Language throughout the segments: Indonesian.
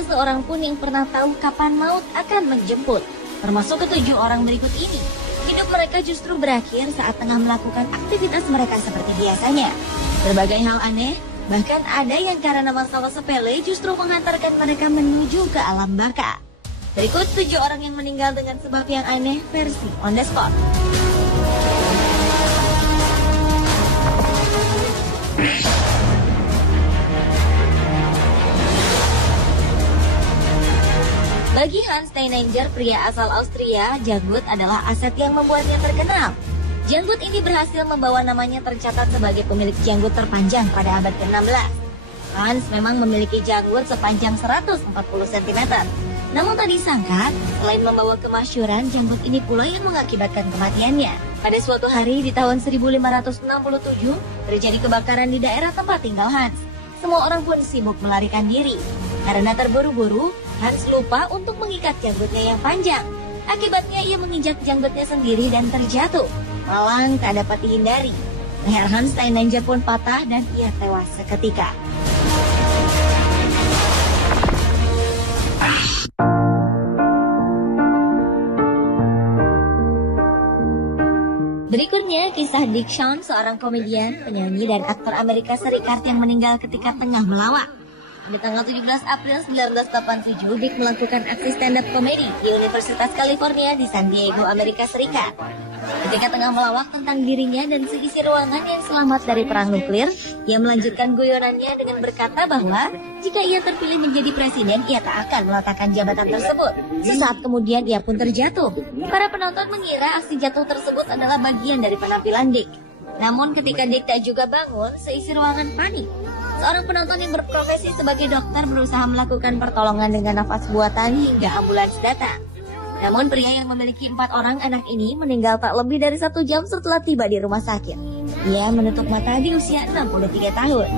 ada seorang pun yang pernah tahu kapan maut akan menjemput. Termasuk ketujuh orang berikut ini. Hidup mereka justru berakhir saat tengah melakukan aktivitas mereka seperti biasanya. Berbagai hal aneh, bahkan ada yang karena masalah sepele justru menghantarkan mereka menuju ke alam baka. Berikut 7 orang yang meninggal dengan sebab yang aneh versi On The Spot. Bagi Hans Steininger, pria asal Austria, janggut adalah aset yang membuatnya terkenal. Janggut ini berhasil membawa namanya tercatat sebagai pemilik janggut terpanjang pada abad ke-16. Hans memang memiliki janggut sepanjang 140 cm. Namun tak disangka, selain membawa kemasyhuran, janggut ini pula yang mengakibatkan kematiannya. Pada suatu hari di tahun 1567, terjadi kebakaran di daerah tempat tinggal Hans. Semua orang pun sibuk melarikan diri. Karena terburu-buru, Hans lupa untuk mengikat janggutnya yang panjang. Akibatnya ia menginjak janggutnya sendiri dan terjatuh. Malang tak dapat dihindari. Leher Hans Steininger pun patah dan ia tewas seketika. Berikutnya, kisah Dick Shawn, seorang komedian, penyanyi, dan aktor Amerika Serikat yang meninggal ketika tengah melawak. Pada tanggal 17 April 1987, Dick melakukan aksi stand-up komedi di Universitas California di San Diego, Amerika Serikat. Ketika tengah melawak tentang dirinya dan seisi ruangan yang selamat dari perang nuklir, ia melanjutkan guyonannya dengan berkata bahwa jika ia terpilih menjadi presiden, ia tak akan meletakkan jabatan tersebut. Sesaat kemudian ia pun terjatuh. Para penonton mengira aksi jatuh tersebut adalah bagian dari penampilan Dick. Namun ketika Dick tak juga bangun, seisi ruangan panik. Seorang penonton yang berprofesi sebagai dokter berusaha melakukan pertolongan dengan nafas buatan hingga ambulans datang. Namun pria yang memiliki 4 orang anak ini meninggal tak lebih dari 1 jam setelah tiba di rumah sakit. Ia menutup mata di usia 63 tahun.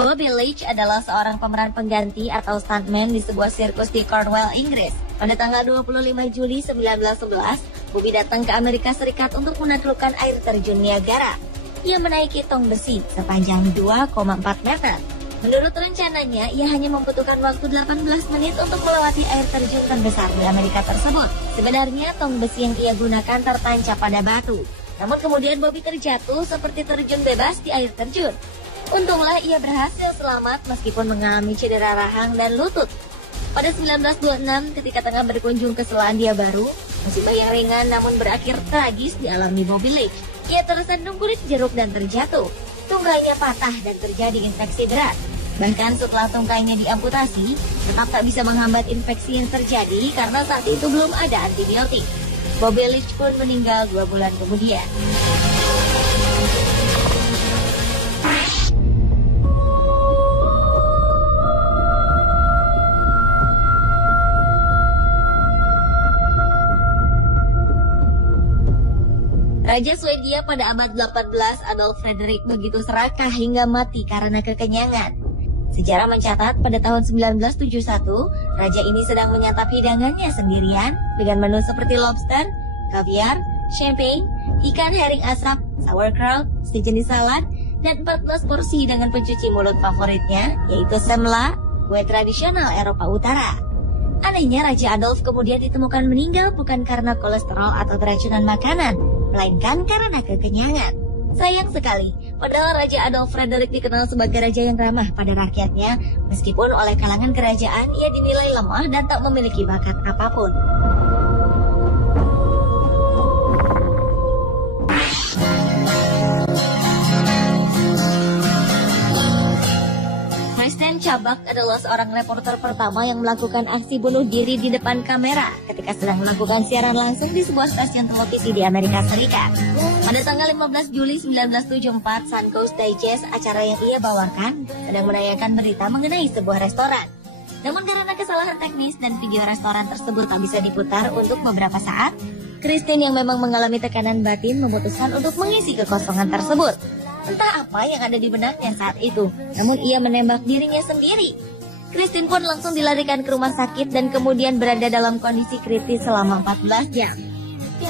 Bobby Leach adalah seorang pemeran pengganti atau stuntman di sebuah sirkus di Cornwall, Inggris. Pada tanggal 25 Juli 1911, Bobby datang ke Amerika Serikat untuk menaklukkan air terjun Niagara. Ia menaiki tong besi sepanjang 2,4 meter. Menurut rencananya, ia hanya membutuhkan waktu 18 menit untuk melewati air terjun terbesar di Amerika tersebut. Sebenarnya, tong besi yang ia gunakan tertancap pada batu. Namun kemudian Bobby terjatuh seperti terjun bebas di air terjun. Untunglah ia berhasil selamat meskipun mengalami cedera rahang dan lutut. Pada 1926 ketika tengah berkunjung ke Selandia Baru, musibah yang ringan namun berakhir tragis dialami Bobby Leach. Ia tersandung kulit jeruk dan terjatuh. Tungkainya patah dan terjadi infeksi berat. Bahkan setelah tungkainya diamputasi, tetap tak bisa menghambat infeksi yang terjadi karena saat itu belum ada antibiotik. Bobby Leach pun meninggal 2 bulan kemudian. Raja Swedia pada abad 18, Adolf Fredrik, begitu serakah hingga mati karena kekenyangan. Sejarah mencatat pada tahun 1971, raja ini sedang menyantap hidangannya sendirian dengan menu seperti lobster, kaviar, champagne, ikan herring asap, sauerkraut, sejenis salad, dan 14 porsi dengan pencuci mulut favoritnya, yaitu semla, kue tradisional Eropa Utara. Anehnya, Raja Adolf kemudian ditemukan meninggal bukan karena kolesterol atau keracunan makanan, melainkan karena kekenyangan. Sayang sekali, padahal Raja Adolf Fredrik dikenal sebagai raja yang ramah pada rakyatnya, meskipun oleh kalangan kerajaan ia dinilai lemah dan tak memiliki bakat apapun. Kristen Chabak adalah seorang reporter pertama yang melakukan aksi bunuh diri di depan kamera ketika sedang melakukan siaran langsung di sebuah stasiun televisi di Amerika Serikat. Pada tanggal 15 Juli 1974, Suncoast Digest, acara yang ia bawakan, sedang menayangkan berita mengenai sebuah restoran. Namun karena kesalahan teknis dan video restoran tersebut tak bisa diputar untuk beberapa saat, Kristen yang memang mengalami tekanan batin memutuskan untuk mengisi kekosongan tersebut. Entah apa yang ada di benaknya saat itu, namun ia menembak dirinya sendiri. Kristen pun langsung dilarikan ke rumah sakit dan kemudian berada dalam kondisi kritis selama 14 jam.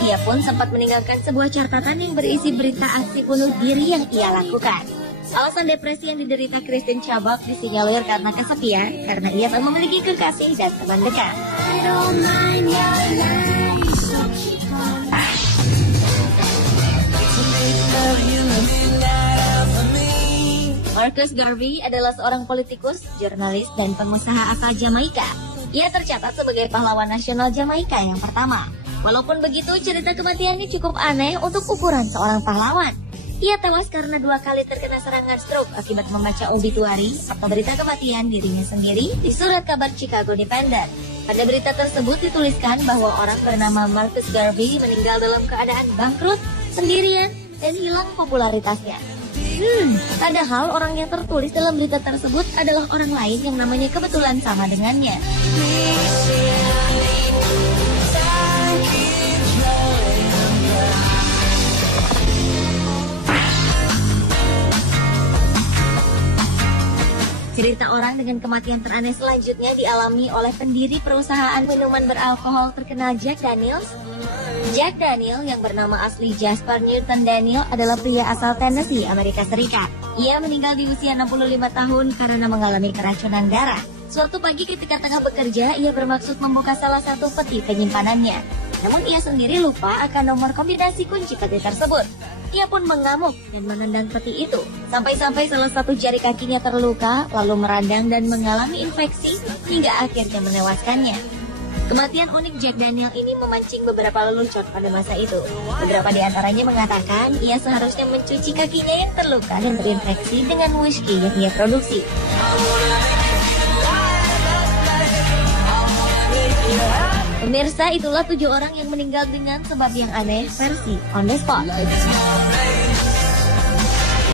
Ia pun sempat meninggalkan sebuah catatan yang berisi berita aksi bunuh diri yang ia lakukan. Alasan depresi yang diderita Kristen Chabak disinyalir karena kesepian, karena ia tak memiliki kekasih dan teman dekat. Marcus Garvey adalah seorang politikus, jurnalis, dan pengusaha asal Jamaika. Ia tercatat sebagai pahlawan nasional Jamaika yang pertama. Walaupun begitu, cerita kematiannya cukup aneh untuk ukuran seorang pahlawan. Ia tewas karena 2 kali terkena serangan stroke akibat membaca obituari atau berita kematian dirinya sendiri di surat kabar Chicago Independent. Pada berita tersebut dituliskan bahwa orang bernama Marcus Garvey meninggal dalam keadaan bangkrut, sendirian, dan hilang popularitasnya. Padahal orang yang tertulis dalam berita tersebut adalah orang lain yang namanya kebetulan sama dengannya. Cerita orang dengan kematian teraneh selanjutnya dialami oleh pendiri perusahaan minuman beralkohol terkenal Jack Daniels. Jack Daniel yang bernama asli Jasper Newton Daniel adalah pria asal Tennessee, Amerika Serikat. Ia meninggal di usia 65 tahun karena mengalami keracunan darah. Suatu pagi ketika tengah bekerja, ia bermaksud membuka salah satu peti penyimpanannya. Namun ia sendiri lupa akan nomor kombinasi kunci peti tersebut. Ia pun mengamuk dan menendang peti itu. Sampai-sampai salah satu jari kakinya terluka, lalu meradang dan mengalami infeksi hingga akhirnya menewaskannya. Kematian unik Jack Daniel ini memancing beberapa lelucon pada masa itu. Beberapa di antaranya mengatakan ia seharusnya mencuci kakinya yang terluka dan terinfeksi dengan whisky yang ia produksi. Pemirsa, itulah 7 orang yang meninggal dengan sebab yang aneh versi On The Spot.